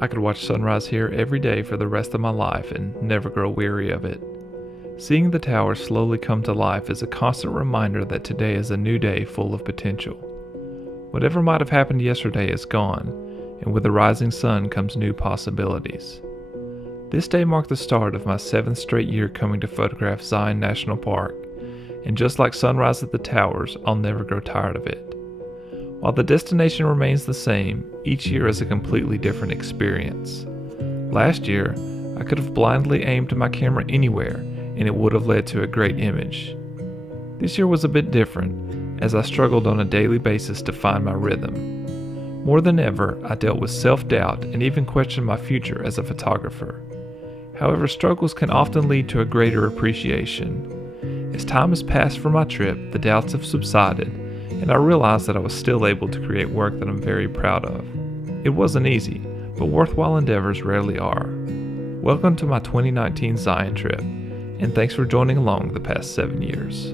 I could watch sunrise here every day for the rest of my life and never grow weary of it. Seeing the tower slowly come to life is a constant reminder that today is a new day full of potential. Whatever might have happened yesterday is gone, and with the rising sun comes new possibilities. This day marked the start of my 7th straight year coming to photograph Zion National Park, and just like sunrise at the towers, I'll never grow tired of it. While the destination remains the same, each year is a completely different experience. Last year, I could have blindly aimed my camera anywhere, and it would have led to a great image. This year was a bit different, as I struggled on a daily basis to find my rhythm. More than ever, I dealt with self-doubt and even questioned my future as a photographer. However, struggles can often lead to a greater appreciation. As time has passed from my trip, the doubts have subsided, and I realized that I was still able to create work that I'm very proud of. It wasn't easy, but worthwhile endeavors rarely are. Welcome to my 2019 Zion trip, and thanks for joining along the past 7 years.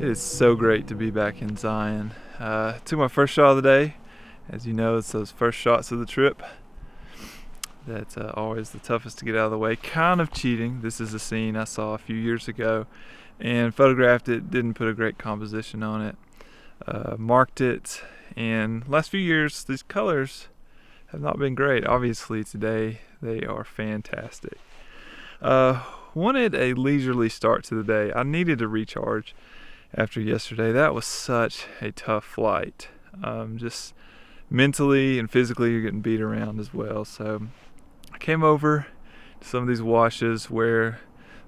It is so great to be back in Zion. Took my first shot of the day. As you know, it's those first shots of the trip that's always the toughest to get out of the way. Kind of cheating. This is a scene I saw a few years ago and photographed it, didn't put a great composition on it, marked it, and last few years these colors have not been great. Obviously today they are fantastic. Wanted a leisurely start to the day. I needed to recharge after yesterday. That was such a tough flight. Just mentally and physically you're getting beat around as well. So I came over to some of these washes where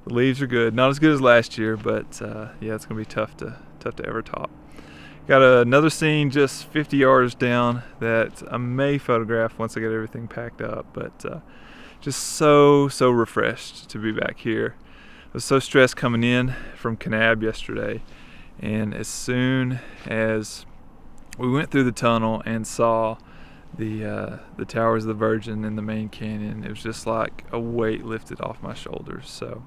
the leaves are good, not as good as last year, but yeah, it's gonna be tough to ever top. Got another scene just 50 yards down that I may photograph once I get everything packed up, but just so refreshed to be back here. I was so stressed coming in from Kolob yesterday, and as soon as we went through the tunnel and saw the Towers of the Virgin in the main canyon, it was just like a weight lifted off my shoulders. So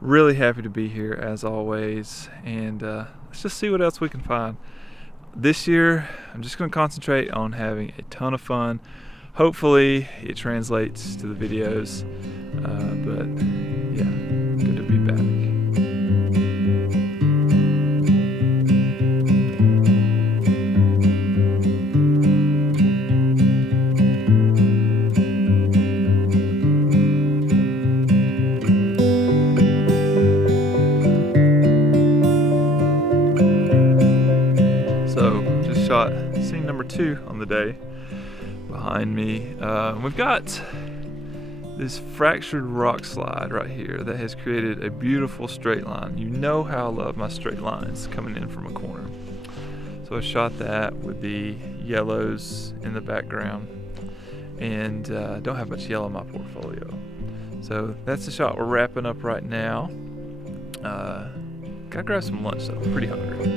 really happy to be here as always, and let's just see what else we can find. This year I'm just going to concentrate on having a ton of fun. Hopefully it translates to the videos, but yeah, good to be back. Shot scene number 2 on the day. Behind me, we've got this fractured rock slide right here that has created a beautiful straight line. You know how I love my straight lines coming in from a corner. So I shot that with the yellows in the background, and don't have much yellow in my portfolio. So that's the shot we're wrapping up right now. Gotta grab some lunch though, I'm pretty hungry.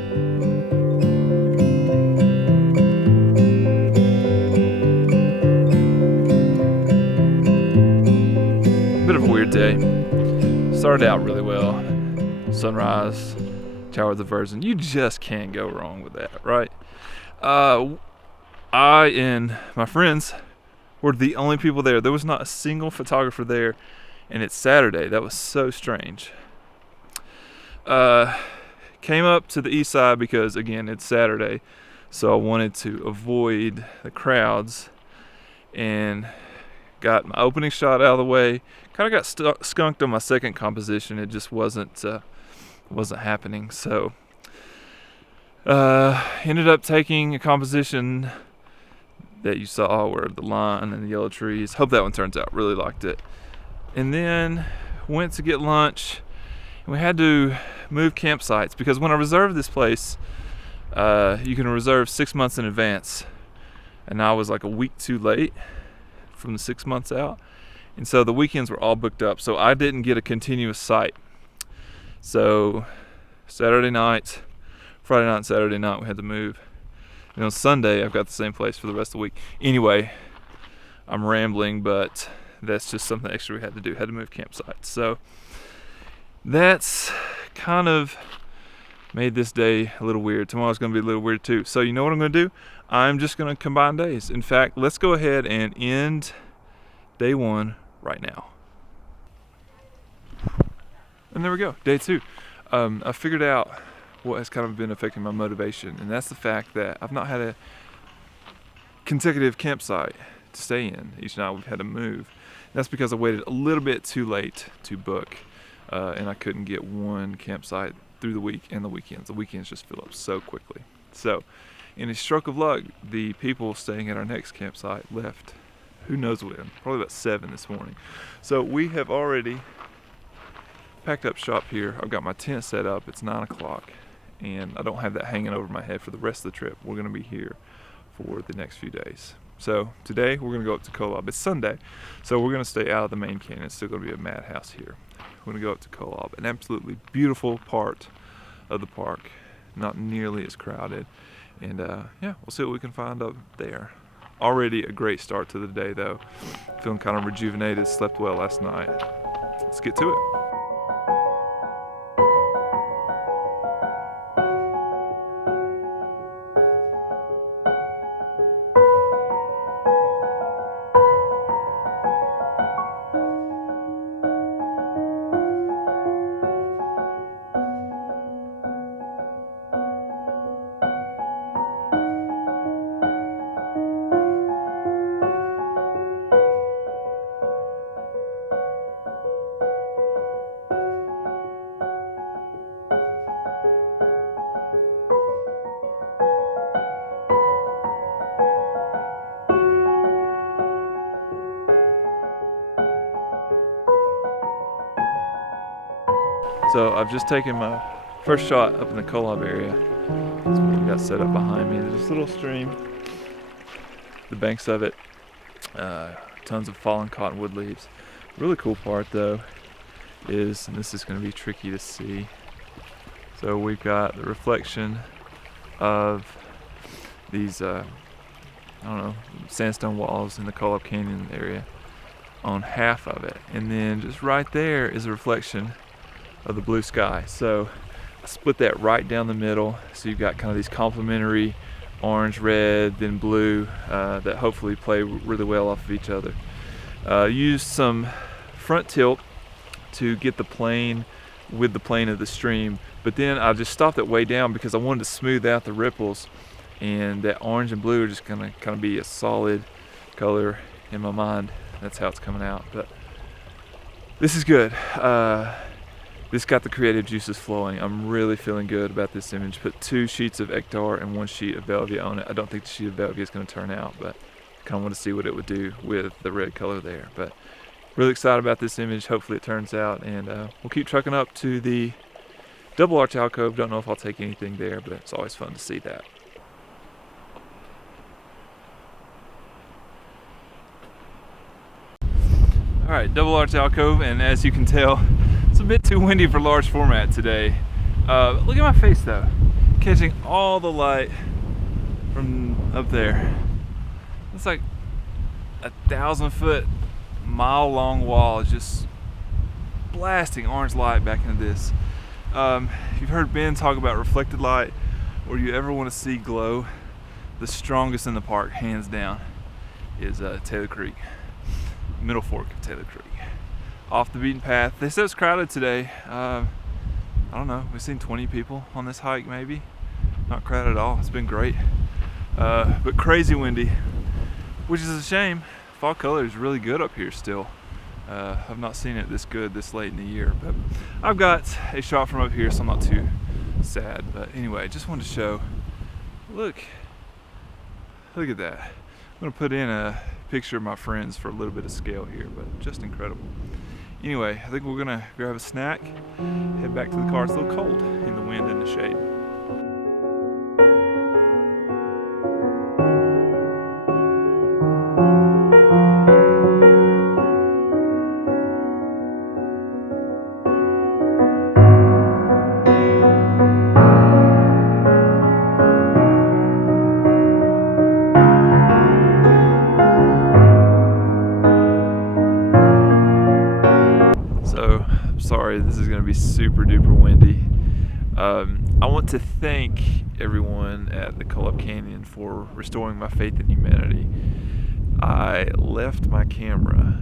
Bit of a weird day. Started out really well. Sunrise, Tower of the Virgin. You just can't go wrong with that, right? I and my friends were the only people there. There was not a single photographer there, and it's Saturday. That was so strange. Came up to the east side because, again, it's Saturday, so I wanted to avoid the crowds, and got my opening shot out of the way. Kind of got skunked on my second composition. It just wasn't happening. So ended up taking a composition that you saw where the line and the yellow trees. Hope that one turns out. Really liked it. And then went to get lunch, and we had to move campsites because when I reserved this place, you can reserve 6 months in advance, and I was like a week too late from the 6 months out, and so the weekends were all booked up, so I didn't get a continuous site. So Saturday night, Friday night and Saturday night we had to move, and on Sunday I've got the same place for the rest of the week. Anyway, I'm rambling, but that's just something extra we had to do. Had to move campsites. So that's kind of made this day a little weird. Tomorrow's gonna be a little weird too. So you know what I'm gonna do? I'm just gonna combine days. In fact, let's go ahead and end day 1 right now. And there we go, day 2. I figured out what has kind of been affecting my motivation, and that's the fact that I've not had a consecutive campsite to stay in. Each night we've had to move. That's because I waited a little bit too late to book, and I couldn't get one campsite through the week and the weekends. The weekends just fill up so quickly. So, in a stroke of luck, the people staying at our next campsite left, who knows when, probably about 7 this morning. So we have already packed up shop here. I've got my tent set up. It's 9 o'clock, and I don't have that hanging over my head for the rest of the trip. We're gonna be here for the next few days. So today we're gonna go up to Kolob. It's Sunday, so we're gonna stay out of the main canyon. It's still gonna be a madhouse here. We're gonna go up to Kolob, an absolutely beautiful part of the park, not nearly as crowded. And yeah, we'll see what we can find up there. Already a great start to the day though. Feeling kind of rejuvenated, slept well last night. Let's get to it. So I've just taken my first shot up in the Kolob area. That's what we got set up behind me. There's this little stream, the banks of it, tons of fallen cottonwood leaves. Really cool part though is, and this is going to be tricky to see, so we've got the reflection of these, I don't know, sandstone walls in the Kolob Canyon area on half of it. And then just right there is a reflection of the blue sky. So I split that right down the middle, so you've got kind of these complementary orange, red, then blue that hopefully play really well off of each other. Used some front tilt to get the plane with the plane of the stream, but then I just stopped it way down because I wanted to smooth out the ripples, and that orange and blue are just gonna kind of be a solid color in my mind. That's how it's coming out. But this is good. This got the creative juices flowing. I'm really feeling good about this image. Put 2 sheets of Ectar and 1 sheet of Velvia on it. I don't think the sheet of Velvia is going to turn out, but I kind of want to see what it would do with the red color there. But really excited about this image. Hopefully it turns out, and we'll keep trucking up to the double arch alcove. Don't know if I'll take anything there, but it's always fun to see that. All right, double arch alcove, and as you can tell, it's a bit too windy for large format today. Look at my face though, catching all the light from up there. It's like a 1,000-foot, mile-long wall just blasting orange light back into this. If you've heard Ben talk about reflected light, or you ever want to see glow, the strongest in the park, hands down, is Taylor Creek, Middle Fork of Taylor Creek. Off the beaten path. They said it's crowded today. I don't know, we've seen 20 people on this hike maybe. Not crowded at all, it's been great. But crazy windy, which is a shame. Fall color is really good up here still. I've not seen it this good this late in the year, but I've got a shot from up here, so I'm not too sad. But anyway, just wanted to show, look at that. I'm gonna put in a picture of my friends for a little bit of scale here, but just incredible. Anyway, I think we're gonna grab a snack, head back to the car. It's a little cold in the wind and the shade. Sorry, this is going to be super duper windy. I want to thank everyone at the Kolob Canyon for restoring my faith in humanity. I left my camera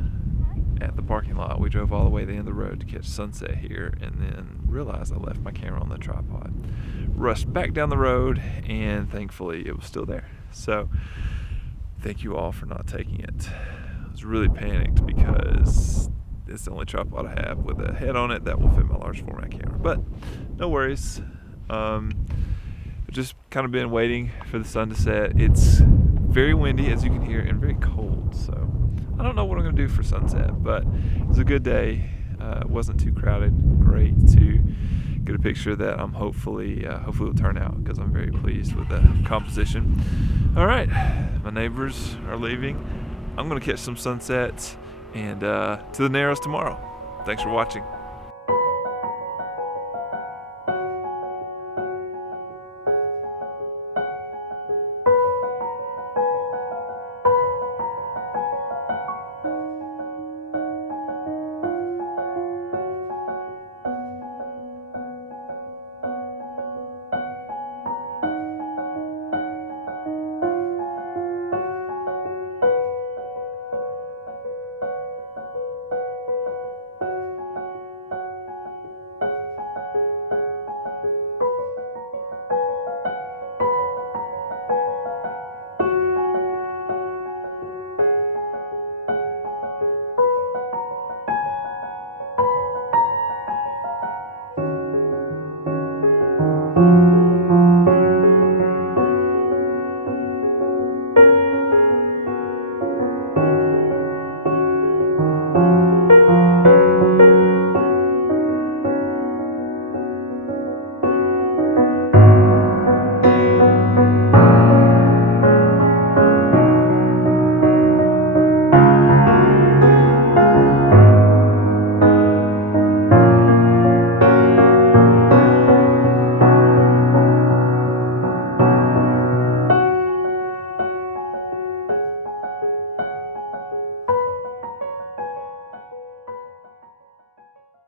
at the parking lot. We drove all the way to the end of the road to catch sunset here, and then realized I left my camera on the tripod. Rushed back down the road, and thankfully it was still there. So thank you all for not taking it. I was really panicked because it's the only tripod I have with a head on it that will fit my large format camera. But no worries. I've just kind of been waiting for the sun to set. It's very windy, as you can hear, and very cold. So I don't know what I'm going to do for sunset, but it was a good day. It wasn't too crowded. Great to get a picture that I'm hopefully will turn out, because I'm very pleased with the composition. All right, my neighbors are leaving. I'm going to catch some sunsets and to the Narrows tomorrow. Thanks for watching.